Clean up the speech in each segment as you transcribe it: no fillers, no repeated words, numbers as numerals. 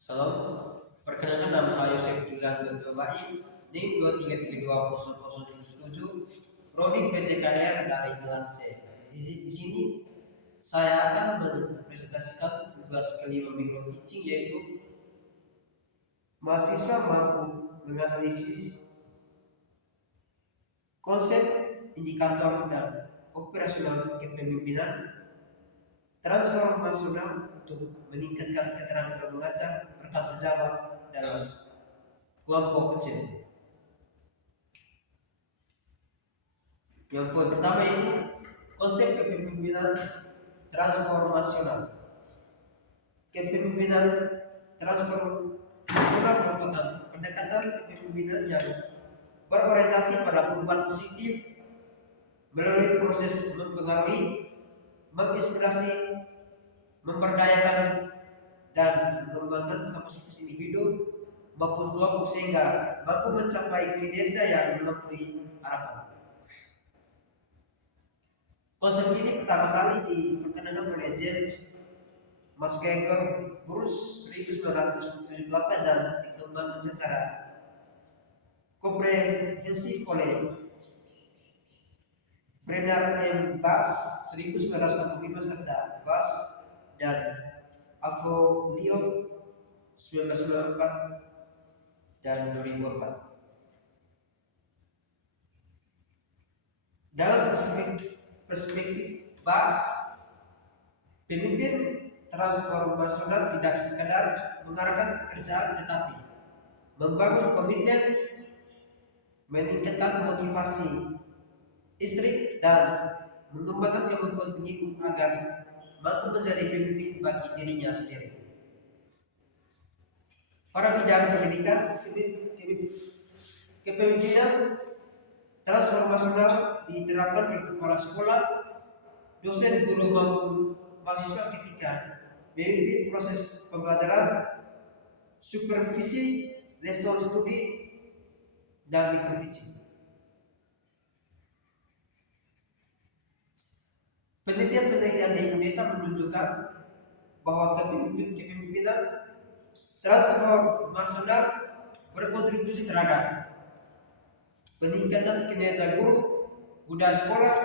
Salam, perkenalkan nama saya Yosef Julian Baik, NIM 23320007, Prodi PJKR dari kelas C. Di sini saya akan mempresentasikan tugas kelima micro teaching, yaitu mahasiswa mampu menganalisis konsep, indikator, dan operasional kepemimpinan transformasional untuk meningkatkan keterampilan membaca rekan sejawat dalam kelompok kecil. Yang poin pertama ini konsep kepemimpinan transformasional. Kepemimpinan transformasional merupakan pendekatan kepemimpinan yang berorientasi pada perubahan positif melalui proses mempengaruhi, menginspirasi, memberdayakan, dan mengembangkan kapasitas individu maupun kelompok sehingga mampu mencapai kinerja yang melampaui harapan. Konsep ini pertama kali diperkenalkan oleh James McGregor Bruce 1978 dan dikembangkan secara komprehensif oleh Brenner M. Bass 1965 serta Bass dan Avolio 1994 dan 2004. Dalam perspektif Bass, pemimpin transformasional tidak sekadar mengarahkan pekerjaan tetapi membangun komitmen, meningkatkan motivasi istri dan mengembangkan kemampuan pengikut agar mampu menjadi pemimpin bagi dirinya sendiri. Pada bidang pendidikan, kepemimpinan transformasional diterapkan oleh kepala sekolah, dosen, guru maupun mahasiswa ketika memimpin proses pembelajaran, supervisi, lesson studi, dan micro teaching. Penelitian di Indonesia menunjukkan bahwa kepemimpinan transformasional berkontribusi terhadap peningkatan kinerja guru, budaya sekolah,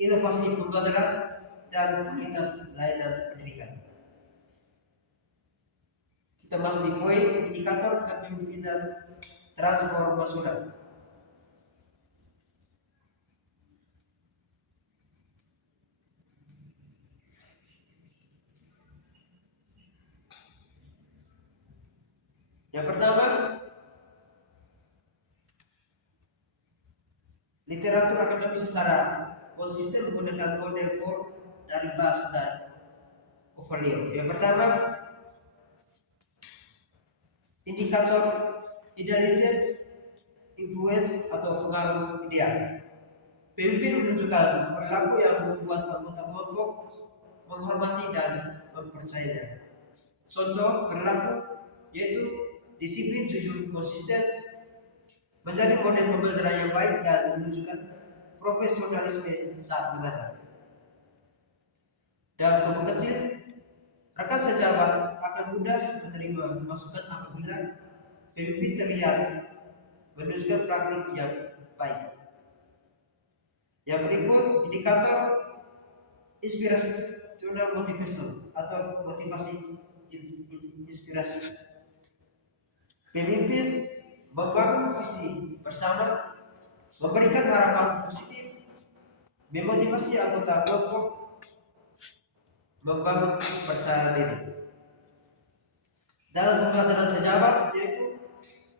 inovasi pembelajaran, dan kualitas layanan pendidikan. Kita masuk di poin indikator kepemimpinan transformasional. Yang pertama, literatur akademis secara konsisten menggunakan model Ford dari Bass dan Avolio. Yang pertama, indikator idealism influence atau pengaruh ideal. Pemimpin menunjukkan perilaku yang membuat anggota kelompok menghormati dan mempercayainya. Contoh perilaku yaitu disiplin, jujur, konsisten, menjadi model pembelajaran yang baik, dan menunjukkan profesionalisme saat mengajar. Dalam kelompok kecil, rekan sejawat akan mudah menerima masukan apabila pemimpin terlihat menunjukkan praktik yang baik. Yang berikut indikator inspirational motivation atau motivasi inspirasi. Pemimpin membangun visi bersama, memberikan harapan positif, memotivasi anggota kelompok, membangun percaya diri. Dalam pembelajaran sejawat yaitu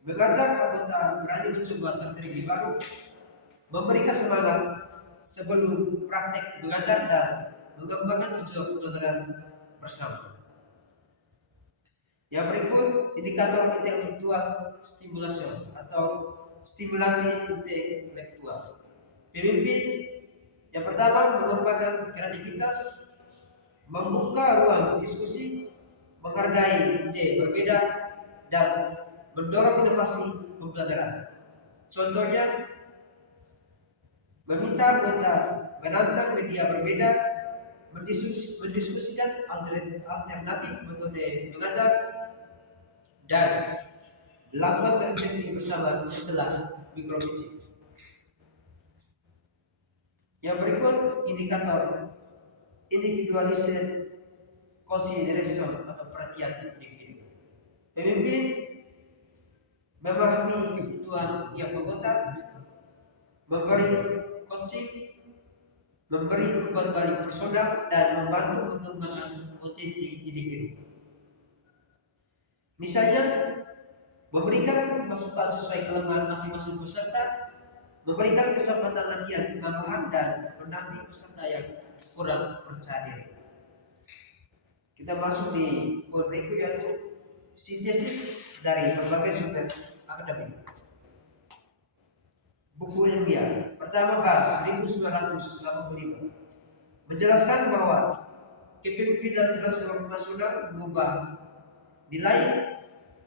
mengajak anggota berani mencoba strategi baru, memberikan semangat sebelum praktek mengajar, dan mengembangkan tujuan pembelajaran bersama. Yang berikut indikator intelektual stimulasi atau stimulasi intelektual. Pemimpin yang pertama mengembangkan kreativitas, membuka ruang diskusi, menghargai ide berbeda, dan mendorong inovasi pembelajaran. Contohnya, meminta anggota merancang media berbeda, mendiskusikan alternatif metode mengajar, dan melakukan refleksi bersama setelah mikrokecil. Yang berikut indikator individualistic consideration atau perhatian individu. Pemimpin memahami kebutuhan tiap anggota, memberi coaching, memberi umpan balik personal, dan membantu mengembangkan potensi individu. Misalnya, memberikan masukan sesuai kelemahan masing-masing peserta, memberikan kesempatan latihan tambahan, dan mendampingi peserta yang kurang percaya diri. Kita masuk di poin berikut, yaitu sintesis dari berbagai sumber akademik. Buku ilmiah pertama Bass 1985 menjelaskan bahwa kepemimpinan transformasional mengubah nilai,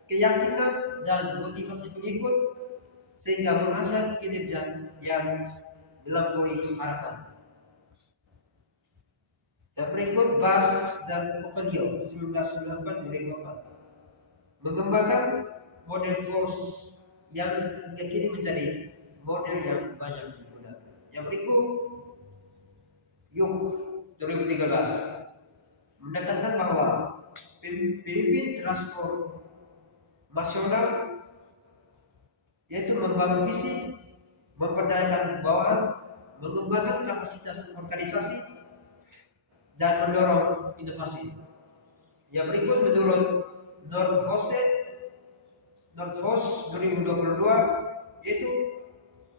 keyakinan, dan motivasi pengikut sehingga menghasilkan kinerja yang melampaui harapan. Yang berikut Bass dan Ovelio 1994 mengembangkan model force yang hingga kini menjadi model yang banyak digunakan. Yang berikut Yuk 2013 menekankan bahwa pemimpin transformasional yaitu membangun visi, memperdayakan bawahan, mengembangkan kapasitas organisasi, dan mendorong inovasi. Yang berikut menurut Northhouse 2022 yaitu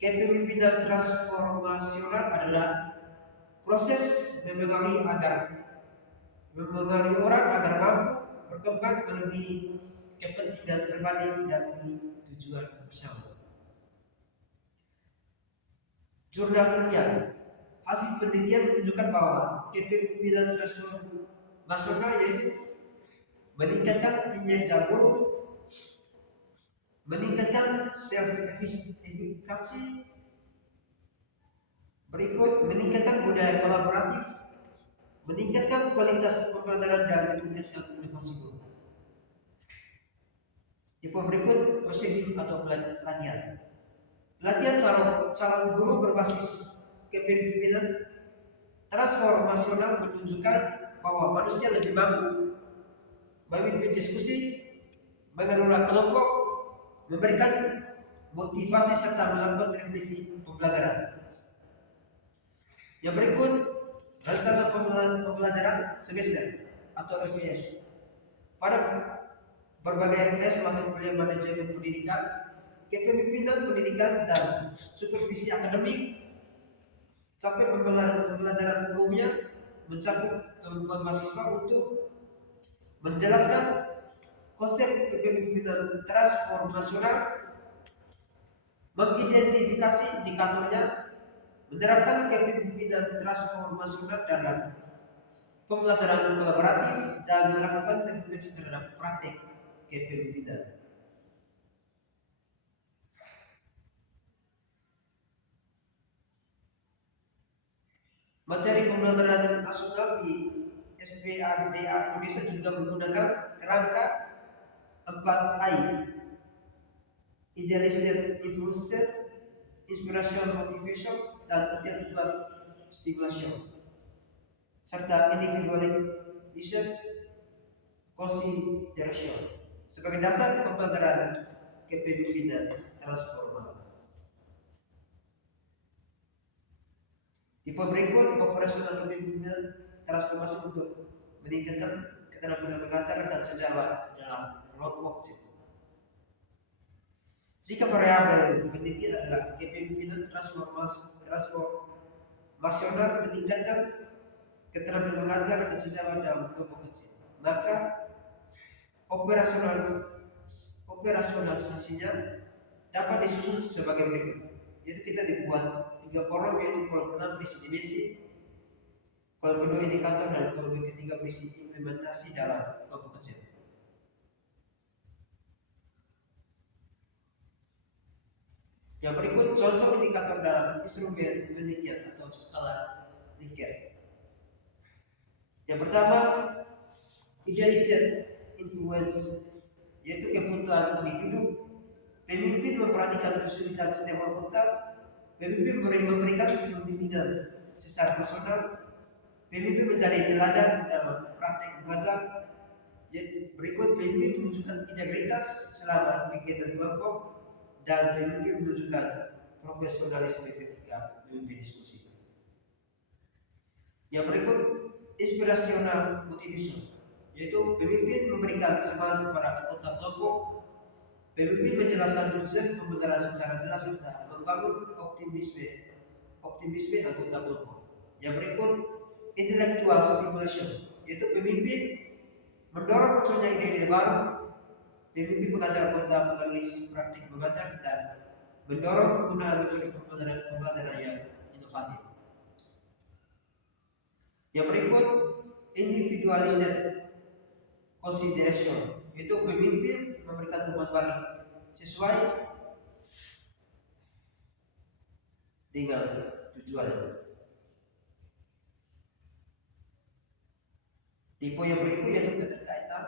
kepemimpinan transformasional adalah proses mempengaruhi orang agar mampu berkembang melebihi kepentingan pribadi demi tujuan bersama. Jurnal ilmiah. Hasil penelitian menunjukkan bahwa kepemimpinan transformasional yaitu meningkatkan kinerja guru, meningkatkan self-efficacy, berikut meningkatkan budaya kolaboratif, meningkatkan kualitas pembelajaran, dan meningkatkan inovasi guru. Tipe berikut prosedur atau pelatihan. Pelatihan calon guru berbasis kepemimpinan transformasional menunjukkan bahwa manusia lebih mampu memimpin diskusi, mengelola kelompok, memberikan motivasi serta melakukan refleksi pembelajaran. Yang berikut rencana pembelajaran semester atau FPS. Pada berbagai FPS atau kuliah manajemen pendidikan, kepemimpinan pendidikan, dan supervisi akademik sampai pembelajaran umumnya mencakup kemampuan mahasiswa untuk menjelaskan konsep kepemimpinan transformasional, mengidentifikasi indikatornya, menerapkan kepemimpinan transformasional dalam pembelajaran kolaboratif, dan melakukan refleksi terhadap praktek kepemimpinan. Materi pembelajaran nasional di SPADA Indonesia juga menggunakan kerangka 4I, Idealistic Influence, Inspiration Motivation, dan Intellectual Stimulation, serta Individualistic Consideration sebagai dasar pembelajaran kepemimpinan transformasional. Tipe berikut operasional kepemimpinan transformasi untuk meningkatkan keterampilan mengajar dan sejawat dalam kelompok kecil. Jika variabel pendidik adalah kepemimpinan transformasional meningkatkan keterampilan mengajar dan sejawat dalam kelompok kecil, maka operasionalisasinya dapat disusun sebagai berikut. Yaitu kita dibuat 3 kolom, yaitu kolom pertama berisi dimensi, kolom kedua indikator, dan kolom ketiga berisi implementasi dalam kelompok kecil. Yang berikut contoh indikator dalam instrumen penelitian atau skala Likert. Yang pertama, idealistic influence yaitu kebutuhan individu. Pemimpin memperhatikan kesulitan setiap anggota. Pemimpin memberikan pembimbingan secara personal. Pemimpin menjadi teladan dalam praktek mengajar. Berikut pemimpin menunjukkan integritas selama kegiatan kelompok, dan pemimpin menunjukkan profesionalisme ketika memimpin diskusi. Yang berikut inspirational motivation, yaitu pemimpin memberikan semangat kepada anggota kelompok. Pemimpin menjelaskan tujuan pembelajaran secara jelas serta membangun optimisme anggota kelompok. Yang berikut intellectual stimulation, yaitu pemimpin mendorong munculnya ide-ide baru. Pemimpin mengajak anggota menganalisis praktik mengajar dan mendorong penggunaan metode pembelajaran yang inovatif. Yang berikut individualistic consideration, yaitu pemimpin memberikan umpan balik sesuai dengan tujuannya. Tipe yang berikut yaitu keterkaitan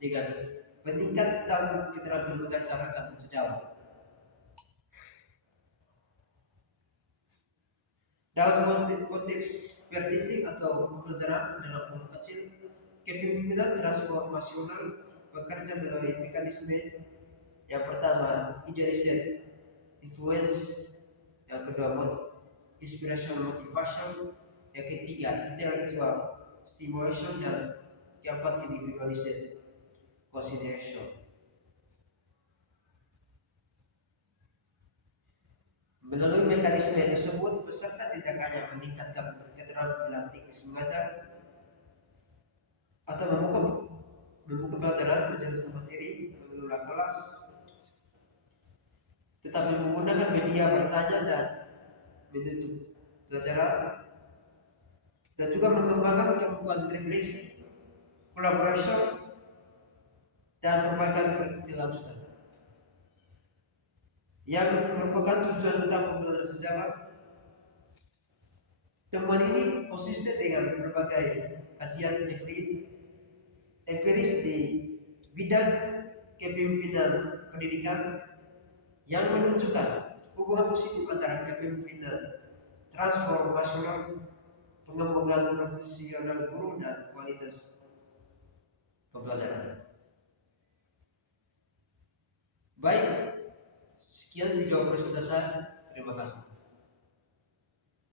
dengan peningkatan keterampilan mengajarkan sejauh. Dalam konteks peer teaching atau pembelajaran dalam kelompok kecil, kepemimpinan transformasional bekerja melalui mekanisme. Yang pertama, idealistic influence. Yang kedua, inspirational motivation. Yang ketiga, intellectual stimulation. Dan keempat, individualistic consideration. Melalui mekanisme tersebut, peserta tidak hanya meningkatkan keterampilan teknis mengajar atau membuka pelajaran, menjelaskan materi, mengelola kelas, tetapi menggunakan media bertanya dan menutup pelajaran, dan juga mengembangkan kemampuan refleksi, collaboration, dan perbaikan berkelanjutan. Yang merupakan tujuan utama pembelajaran sejarah. Temuan ini konsisten dengan berbagai kajian empiris di bidang kepemimpinan pendidikan yang menunjukkan hubungan positif antara kepemimpinan transformasional, pengembangan profesional guru, dan kualitas pembelajaran. Baik, sekian video presentasi saya. Terima kasih.